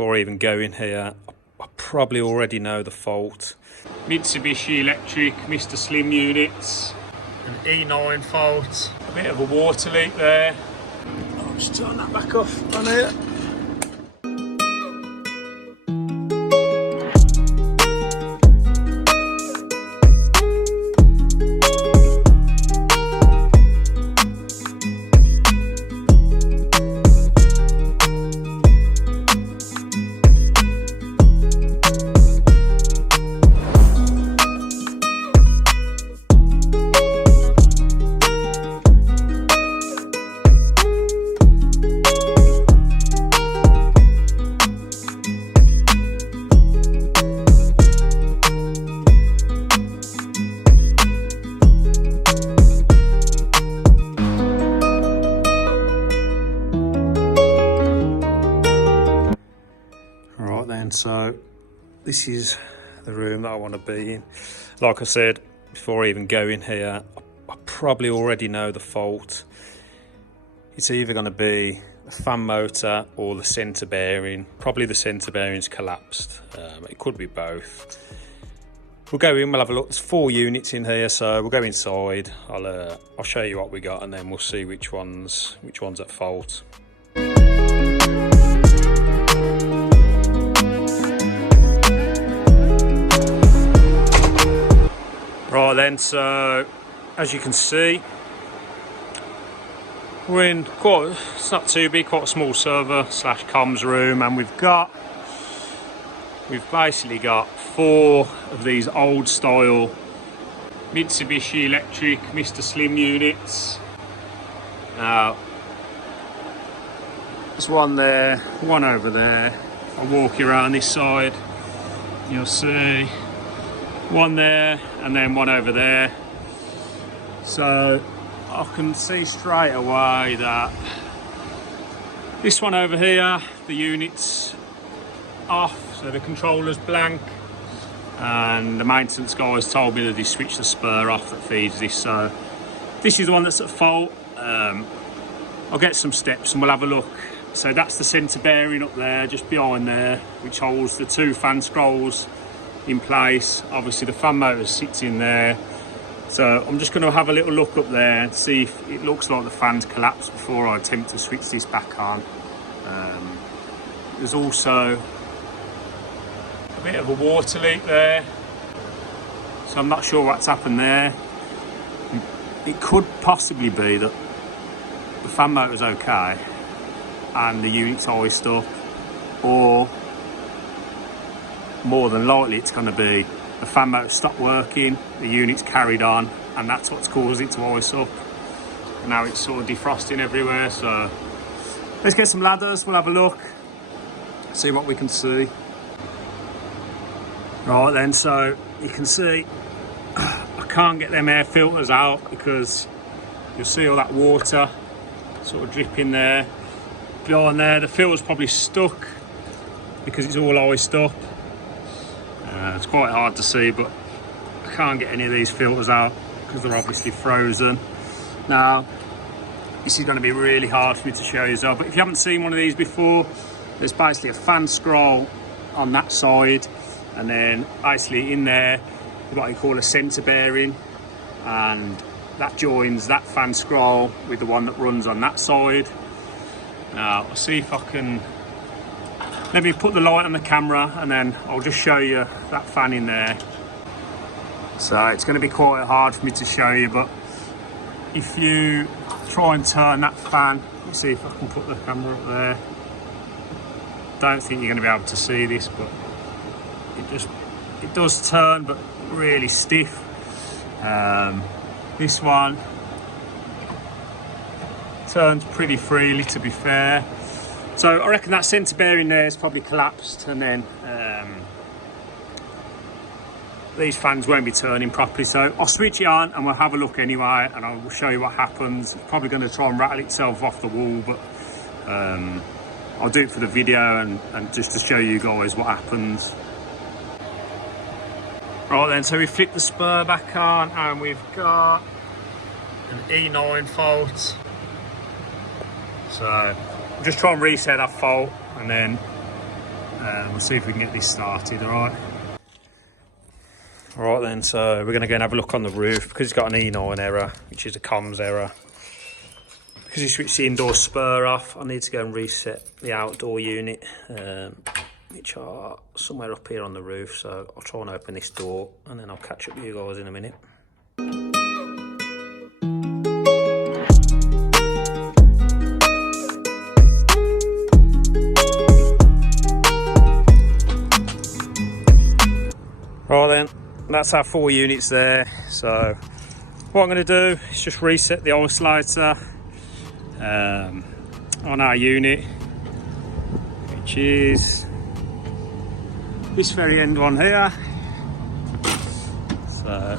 before I even go in here, I probably already know the fault. Mitsubishi Electric Mr. Slim units, an E9 fault, a bit of a water leak there. I'll just turn that back off on here. So this is the room that I want to be in. Like I said, before I even go in here, I probably already know the fault. It's either going to be the fan motor or the centre bearing. Probably the centre bearing's collapsed. It could be both. We'll go in, we'll have a look. There's 4 units in here, so we'll go inside. I'll show you what we got, and then we'll see which one's at fault. Right then, so as you can see, we're in it's not too big, quite a small server / comms room, and we've basically got 4 of these old style Mitsubishi Electric Mr. Slim units. Now, there's one there, one over there. I'll walk you around this side, you'll see one there and then one over there. So I can see straight away that this one over here, the unit's off, so the controller's blank, and the maintenance guys told me that they switched the spur off that feeds this. So this is the one that's at fault. I'll get some steps and we'll have a look. So that's the centre bearing up there, just behind there, which holds the 2 fan scrolls in place. Obviously the fan motor sits in there, so I'm just going to have a little look up there and see if it looks like the fan's collapsed before I attempt to switch this back on. There's also a bit of a water leak there, so I'm not sure what's happened there. It could possibly be that the fan motor's okay and the unit's iced up, or more than likely it's going to be the fan motor stopped working, the unit's carried on, and that's what's caused it to ice up. And now it's sort of defrosting everywhere. So let's get some ladders, we'll have a look, see what we can see. Right then, so you can see I can't get them air filters out because you'll see all that water sort of dripping there. Behind there, the filter's probably stuck because it's all iced up. It's quite hard to see, but I can't get any of these filters out because they're obviously frozen. Now, this is going to be really hard for me to show you as well, but if you haven't seen one of these before, there's basically a fan scroll on that side, and then basically in there what you call a centre bearing, and that joins that fan scroll with the one that runs on that side. Now, I'll see if I can, let me put the light on the camera and then I'll just show you that fan in there. So it's going to be quite hard for me to show you, but if you try and turn that fan, let's see if I can put the camera up there. Don't think you're going to be able to see this, but it does turn, but really stiff. This one turns pretty freely, to be fair. So I reckon that centre bearing there is probably collapsed, and then these fans won't be turning properly. So I'll switch it on and we'll have a look anyway, and I'll show you what happens. It's probably going to try and rattle itself off the wall, but I'll do it for the video and just to show you guys what happens. Right then, so we flip the spur back on and we've got an E9 fault. So I'll just try and reset that fault and then We'll see if we can get this started, alright? Alright then, so we're going to go and have a look on the roof because it's got an E9 error, which is a comms error. Because you switched the indoor spur off, I need to go and reset the outdoor unit, which are somewhere up here on the roof. So I'll try and open this door and then I'll catch up with you guys in a minute. Right then, that's our 4 units there. So what I'm going to do is just reset the isolator on our unit, which is this very end one here. So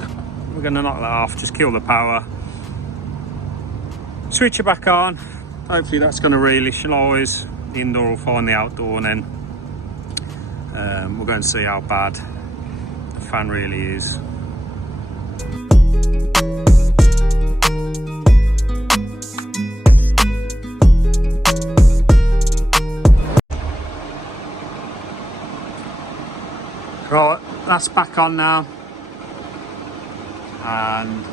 we're going to knock that off, just kill the power, switch it back on. Hopefully that's going to reinitialise. The indoor will find the outdoor, and then we'll go and see how bad the fan really is. Right, that's back on now, and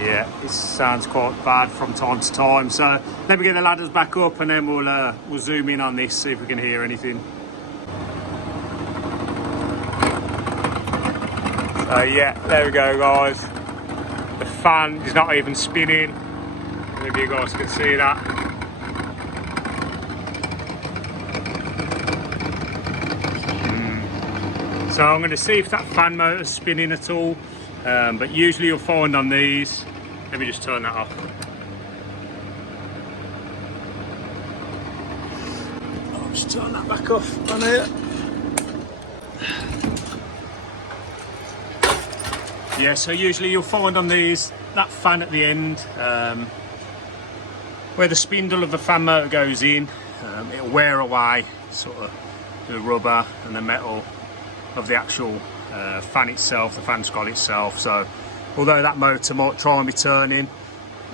yeah, it sounds quite bad from time to time. So let me get the ladders back up, and then we'll zoom in on this, see if we can hear anything. So yeah, there we go, guys. The fan is not even spinning. Maybe you guys can see that. So I'm going to see if that fan motor's spinning at all, but usually you'll find on these. Let me just turn that off. I'll just turn that back off on here. Yeah, so usually you'll find on these that fan at the end, where the spindle of the fan motor goes in, it'll wear away sort of the rubber and the metal of the actual fan itself, the fan scroll itself. So although that motor might try and be turning,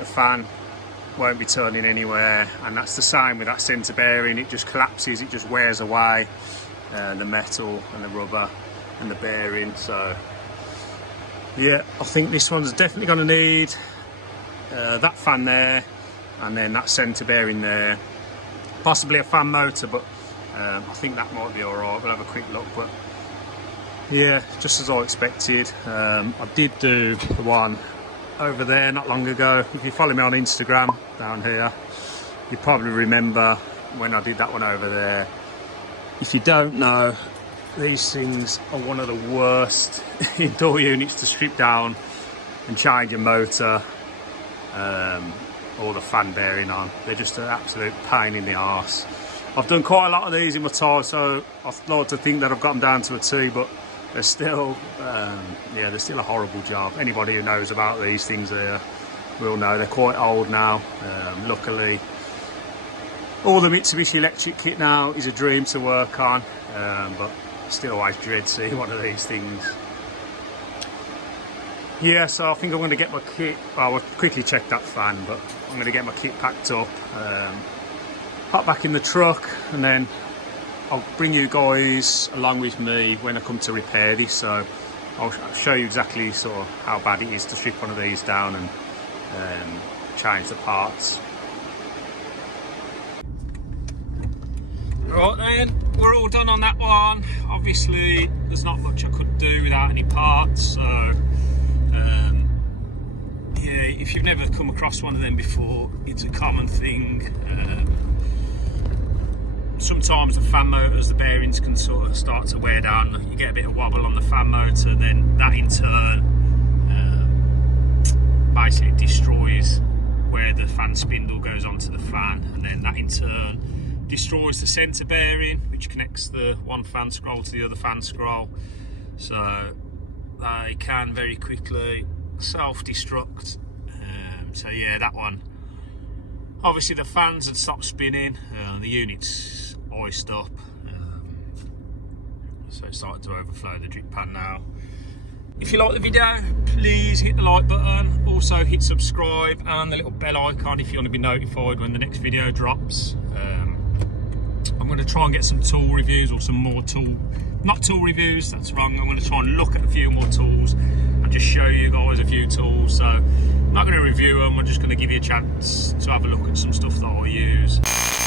the fan won't be turning anywhere, and that's the same with that centre bearing. It just collapses, it just wears away the metal and the rubber and the bearing. So yeah, I think this one's definitely going to need that fan there, and then that centre bearing there, possibly a fan motor, but I think that might be alright. We'll have a quick look. But yeah, just as I expected. I did do the one over there not long ago. If you follow me on Instagram down here, you probably remember when I did that one over there. If you don't know, these things are one of the worst indoor units to strip down and change your motor or the fan bearing on. They're just an absolute pain in the arse. I've done quite a lot of these in my time, so I'd like to think that I've got them down to a T, but they're still, yeah, they're still a horrible job. Anybody who knows about these things there will know they're quite old now. Luckily, all the Mitsubishi electric kit now is a dream to work on, but still always dread seeing one of these things. Yeah, so I think I'm going to get my kit. I'll quickly check that fan, but I'm going to get my kit packed up, hop back in the truck, and then I'll bring you guys along with me when I come to repair this. So I'll show you exactly sort of how bad it is to strip one of these down and change the parts. Right then, we're all done on that one. Obviously there's not much I could do without any parts, so yeah, if you've never come across one of them before, it's a common thing. Sometimes the fan motors, the bearings can sort of start to wear down. You get a bit of wobble on the fan motor, then that in turn basically destroys where the fan spindle goes onto the fan, and then that in turn destroys the centre bearing, which connects the one fan scroll to the other fan scroll. So they can very quickly self-destruct. So yeah, that one, obviously the fans had stopped spinning, the unit's iced up, so it's starting to overflow the drip pan now. If you like the video, please hit the like button, also hit subscribe and the little bell icon if you want to be notified when the next video drops. I'm going going to try and get some tool reviews or some more not tool reviews, that's wrong. I'm going to try and look at a few more tools and just show you guys a few tools. So I'm not going to review them, I'm just going to give you a chance to have a look at some stuff that I use.